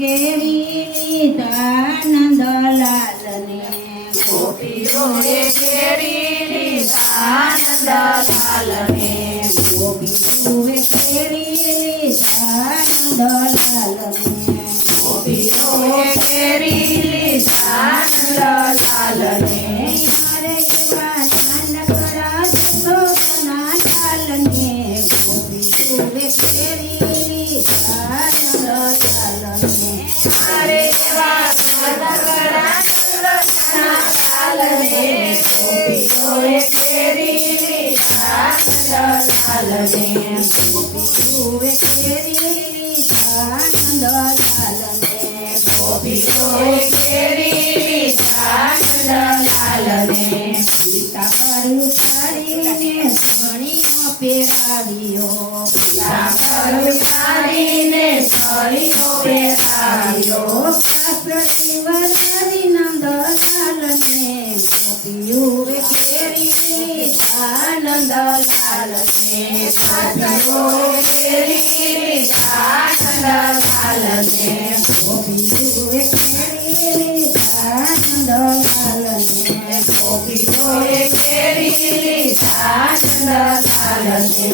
કેરી લીધા નંદલાલને ગોપીઓએ કેરી લીધા નંદલાલને ગોપીઓએ કેરી લીધા નંદલાલને ગોપીઓએ કેરી લીધા નંદલાલને મારે એવા નાનકડા જશોદાના લાલને ગોપીઓએ કેરી લીધા નંદલાલને મારે એવા નાનકડા નંદલાલના લાલને ગોપીઓએ કેરી લીધા નંદલાલને ગોપીઓએ કેરી લીધા નંદલાલને ગોપીઓએ કેરી લીધા નંદલાલને સીતા પર ઉતારીને ધણીનો પહેરાવ્યો સાકર ઉતારીને સળીનો પહેરાવ્યો શાસ્ત્રી વરાવી નંદલાલને ગોપીઓએ કેરી લીધા નંદલાલને ગોપીઓએ કેરી લીધા નંદલાલને ગોપીઓએ કેરી લીધા નંદલાલને ગોપીઓએ કેરી લીધા નંદલાલને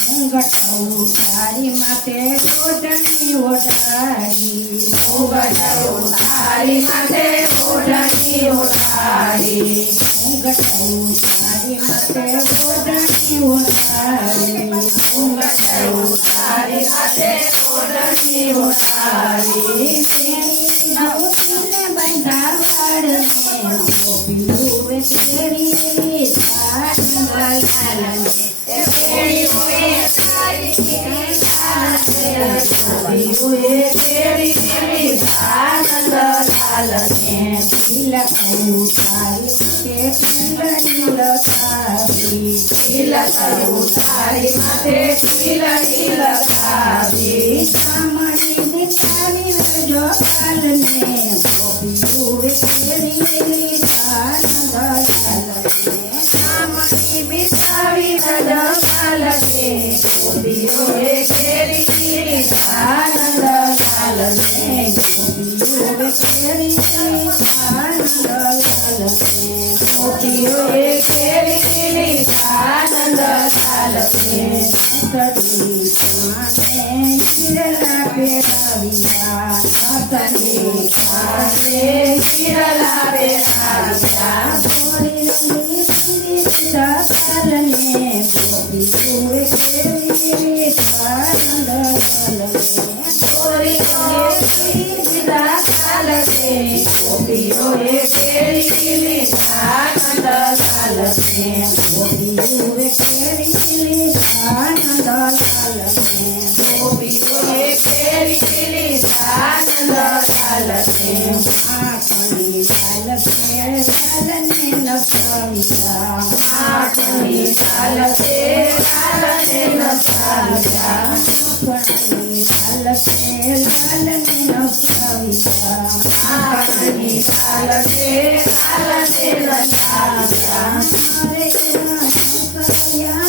ઘૂંઘટ ઉતારી માથે ઓઢણી ઓઢાડી ઘૂંઘટ ઉતારી માથે ઓઢણી ઓઢાડી ઘૂંઘટ ઉતારી માથે ઓઢણી ઓઢાડી ઘૂંઘટ ઉતારી માથે ઓઢણી ઓઢાડી નવસીને બંધા વાળને ગોપીઓએ કેરી લીધા નંદલાલને ગોપીઓએ કેરી લીધા નંદલાલને તિલક ઉતારી માથે લગાવી તિલક ઉતારી માથે તિલક લગાવી સામણી દીકરી જોપાલને ગોપીઓએ કેરી લીધા નંદલાલને સામણી બિતાવી નંદલાલને ગોપીઓએ કેરી લીધા નંદલાલને ગોપીઓએ કેરી લીધા નંદલાલને ગોપીઓએ કેરી લીધા નંદલાલને નસરી કાને હિરલા પહેરાવ્યા નસરી કાને હિરલા પહેરાવ્યા થોડી રંગી રંગી સકાલને ગોપીઓએ કેરી લીધા નંદલાલને ગોપીઓએ કેરી લીધા નંદલાલને ગોપીઓએ કેરી લીધા નંદલાલને ગોપીઓએ કેરી લીધા નંદલાલને આંખની લાલ લાલને નસાવ્યા આંખની લાલ છે લાલને નસાવ્યા આંખની લાલ લાલને નસાવ્યા આંખની લાલ છે લાલને નસાવ્યા મારે નસાવ્યા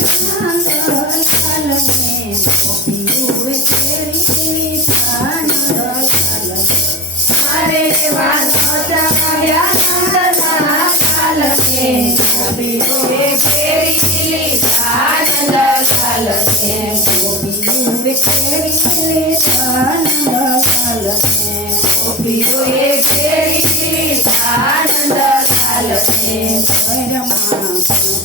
નંદલાલને ગોપીઓએ કેરી લીધા નંદલાલને મારે નસાવ્યા નંદલાલને ગોપીઓએ કેરી લીધા નંદલાલને ગોપીઓએ કેરી લીધા નંદલાલને ગોપીઓએ કેરી લીધા નંદલાલને ઘરમાં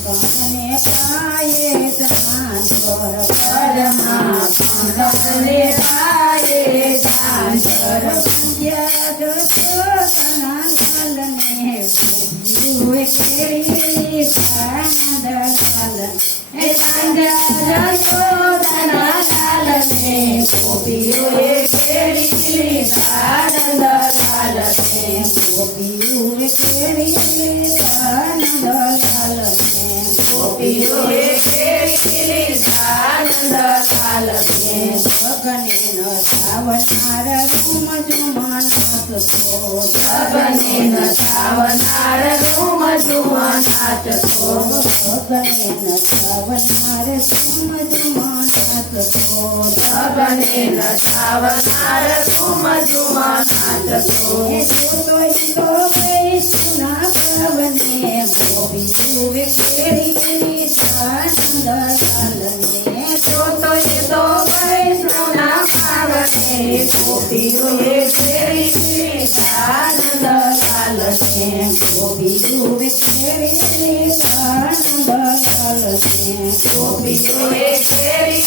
કંકણે પાયે ઝાંઝર ઘરમાં કંકણે પાયે ઝાંઝર જશોદાના લાલને ગોપીઓએ કેરી લીધા નંદલાલને હે સાંજા યશોદાના લાલને ગોપીઓએ કેરી લીધા નંદલાલને ગોપીઓએ કેરી લીધા નંદલાલને ગોપીઓએ કેરી લીધા નંદલાલને ગગને ન સાવનાર રૂમ જુમાનાથ તો સબને નચાવનાર રૂમ ઝુમનાથ તો ગગને ન સાવનાર રૂમ જુમાનાથ સગને નચાવનાર ઝુમ ઝુમ નાચતો એ જોતો ઈતો વૈષ્ણવના ભાવને ગોપીઓ વેકેરી કેરી આનંદ લાલને જોતો એ તો વૈષ્ણવના ભાવને ગોપીઓએ ફેરી આનંદ લાલને ગોપીઓ વેકેરી આનંદ લાલને ગોપીઓએ ફેરી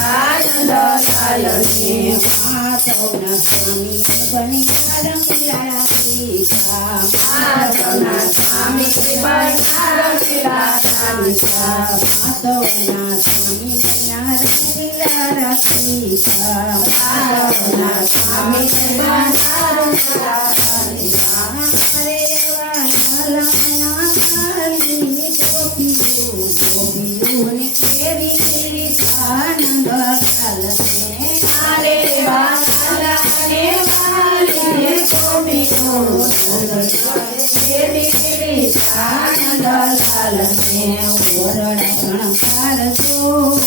આનંદ લાલને માધવના સ્વામી બન્યા રમીલા રાધિકા માધવના સ્વામી બન્યા રમીલા રાધિકા માધવના સ્વામી બન્યા રમીલા રાધિકા માધવના સ્વામી બન્યા રમીલા રાધિકા રે વાલા કાલી ગોપીઓ ગોપીઓને કેરી આનંદ લાલને આરે વાલાને વાલીએ ગોપીઓ ફેરી આનંદ લાલને વરણા ગણકાર જો